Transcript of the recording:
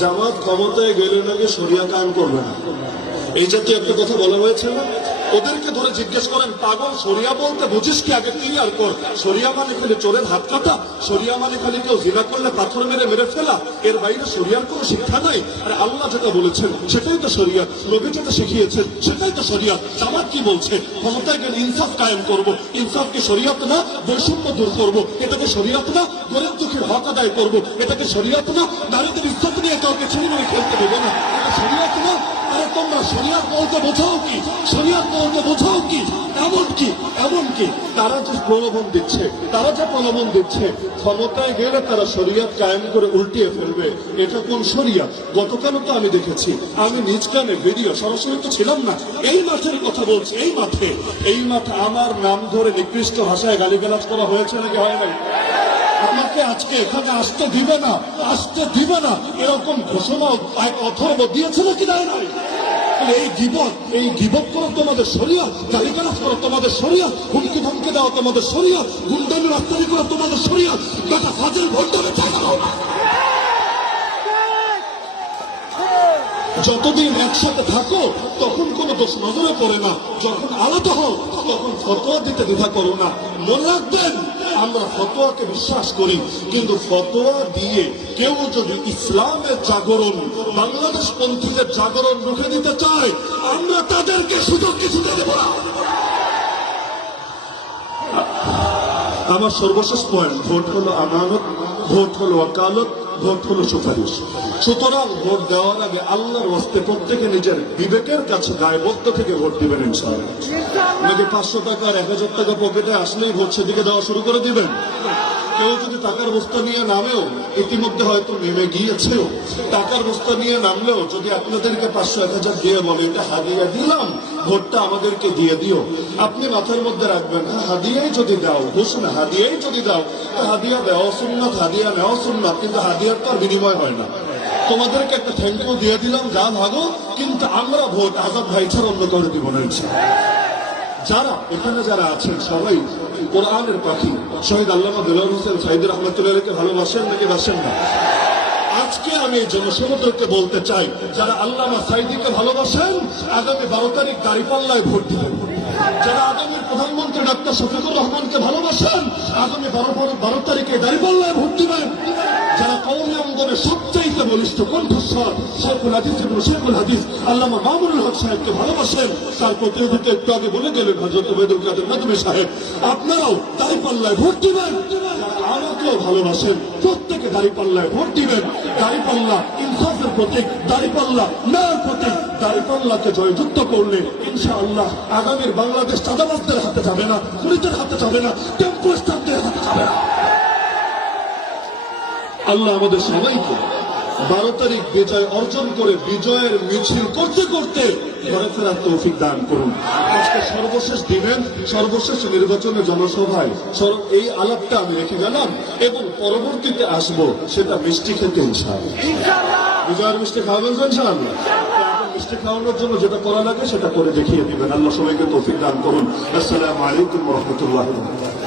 জামাত ক্ষমতায় গেলে নাকি শরিয়া কায়েম করবে না, এই জাতীয় একটা কথা বলা হয়েছে না? ওদেরকে ধরে জিজ্ঞেস করেন, পাগল শরিয়া বলতে বুঝিস কি? আগে ক্লিয়ার কর। শরিয়া মানে খালি চোরের হাত কাটা? শরিয়া মানে খালি কেউ জিনা করলে পাথর মেরে মেরে ফেলা? এর বাইরে শরিয়ার কোনো শিক্ষা নাই? আর আল্লাহ যেটা বলেছেন সেটাই তো শরিয়া, নবী যেটা শিখিয়েছেন সেটাই তো শরিয়া। জামাত কি বলছে? ক্ষমতায় গেলে ইনসাফ কায়েম করবো। ইনসাফ কি শরিয়াত না? বৈষম্য দূর করবো, এটাকে শরিয়াত না? গরিব দুঃখীর হক আদায় করবো, এটাকে শরিয়াত না? নারীদের ইজ্জত নিয়ে কাউকে ছেড়ে মেরে খেলতে দেবো না, এটা শরিয়াত না? আরে তোমরা শরিয়াত বলতে বোঝাও কি? শরিয়াত বলতে বোঝাও কি? এমনকি তারা যে প্রলোভন দিচ্ছে ক্ষমতায় গেলে তারা শরিয়াত কায়েম করে উল্টিয়ে ফেলবে, এটা কোন শরিয়াত? গতকালও তো আমি দেখেছি, আমি নিজ কানে ভিডিও, সরাসরি তো ছিলাম না, এই মাঠের কথা বলছি। এই মাঠে আমার নাম ধরে নিকৃষ্ট ভাষায় গালিগালাজ করা হয়েছে নাকি হয় নাই? আমাকে আজকে এখানে আসতে দিবে না এরকম ঘোষণা অথর্ব দিয়েছে নাকি দেয় নাই? এই গিবত করো তোমাদের শরিয়াত, গালিগালাজ করো তোমাদের শরিয়াত, হুমকি ধমকি দেওয়া তোমাদের শরিয়াত, গুন্ডামি রাস্তানি করো তোমাদের শরিয়াত। বেটা ফাজিল ভোটে চাইতে দাও না। যতদিন একসাথে থাকো তখন কোনো দোষ নজরে পড়ে না, যখন আলাদা হও তখন ফতোয়া দিতে দ্বিধা করো না। মনে রাখবেন, আমরা ফতোয়াকে বিশ্বাস করি, কিন্তু ফতোয়া দিয়ে কেউ যদি ইসলামের জাগরণ, বাংলাদেশ পন্থীদের জাগরণ রুখে দিতে চায়, আমরা তাদেরকে সুযোগ কিছুতে দেব না। আমার সর্বশেষ পয়েন্ট, ভোট হলো আমানত, ভোট হলো ওয়াকালত, ভোট হলো সুপারিশ। সুতরাং ভোট দেওয়ার আগে আল্লাহর ওয়াস্তে প্রত্যেকে নিজের বিবেকের কাছে দায়বদ্ধ থেকে ভোট দিবেন ইনশাআল্লাহ। নাকি 500 টাকা আর 1000 টাকা পকেটে আসলেই ভোট সেদিকে দেওয়া শুরু করে দিবেন? কেউ যদি টাকার বস্তা নিয়ে নামেও, ইতিমধ্যে হয়তো নেমে গিয়েছেও, টাকার বস্তা নিয়ে নামলেও যদি আপনাদেরকে 500-1000 দিয়ে বলে এটা হাদিয়া দিলাম, ভোটটা আমাদেরকে দিয়ে দিও, আপনি মাথার মধ্যে রাখবেন, হাদিয়াই যদি দাও, ঘোষণ হাদিয়াই যদি দাও, হাদিয়া দেওয়া সুন্নাত, হাদিয়া নেওয়া সুন্নাত, কিন্তু হাদিয়ার তো আর বিনিময় হয় না। তোমাদেরকে একটা থ্যাংক ইউ দিয়ে দিলাম, যা ভাগো, কিন্তু আমরা ভোট আজাদ ভাই ছাড়া অন্য করে দিব না। যারা এখানে আছেন সবাই কোরআনের পাখি, শহীদ আল্লামা দেলোয়ার হোসেন সাঈদী রহমাতুল্লাহকে ভালোবাসেন নাকি বাসেন না? আজকে আমি এই জনসমুদ্রকে বলতে চাই, যারা আল্লামা সাঈদীকে ভালোবাসেন আগামী 12 তারিখ দাঁড়িপাল্লায় ভোট দিবেন। যারা আগামী প্রধানমন্ত্রী ডক্টর শফিকুর রহমানকে ভালোবাসেন আগামী 12 তারিখে দাঁড়িপাল্লায় ভোট দিবেন। যারা কওমি অঙ্গনের সবচাইতে বলিষ্ঠ কণ্ঠস্বর শেখুল হাদিস আল্লামা মামুনুল হক সাহেবকে ভালোবাসেন, তার প্রতিনিধিত্ব একটু আগে বলে গেলেন হযরত ওবায়দুল কাদের নদভী সাহেব, আপনারাও দাঁড়িপাল্লায় ভোট দিবেন। আমাকেও ভালোবাসেন, প্রত্যেকে দাঁড়িপাল্লায় ভোট দিবেন। দাঁড়িপাল্লা ইনসাফের প্রতীক, দাঁড়িপাল্লা ন্যায়ের প্রতীক। দাঁড়িপাল্লাকে জয়যুক্ত করলে ইনশাআল্লাহ আগামীর বাংলাদেশ চাঁদাবাজদের হাতে যাবে না, খুনিদের হাতে যাবে না, টেম্পো স্টাফদের হাতে যাবে না। আল্লাহ আমাদের সবাইকে 12 তারিখ বিজয় অর্জন করে বিজয়ের মিছিল করতে করতে ঘরে ফেরার তৌফিক দান করুন। আজকে সর্বশেষ দিনের সর্বশেষ নির্বাচনের জনসভায় এই আলাপটা আমি রেখে গেলাম, এবং পরবর্তীতে আসবো সেটা মিষ্টি খেতে ইনশাআল্লাহ। বিজয়ের মিষ্টি খাওয়াবেন ইনশাআল্লাহ। মিষ্টি খাওয়ানোর জন্য যেটা করা লাগে সেটা করে দেখিয়ে দিবেন। আল্লাহ সবাইকে তৌফিক দান করুন। আসসালামু আলাইকুম ওয়া রাহমাতুল্লাহি ওয়া বারাকাতুহু।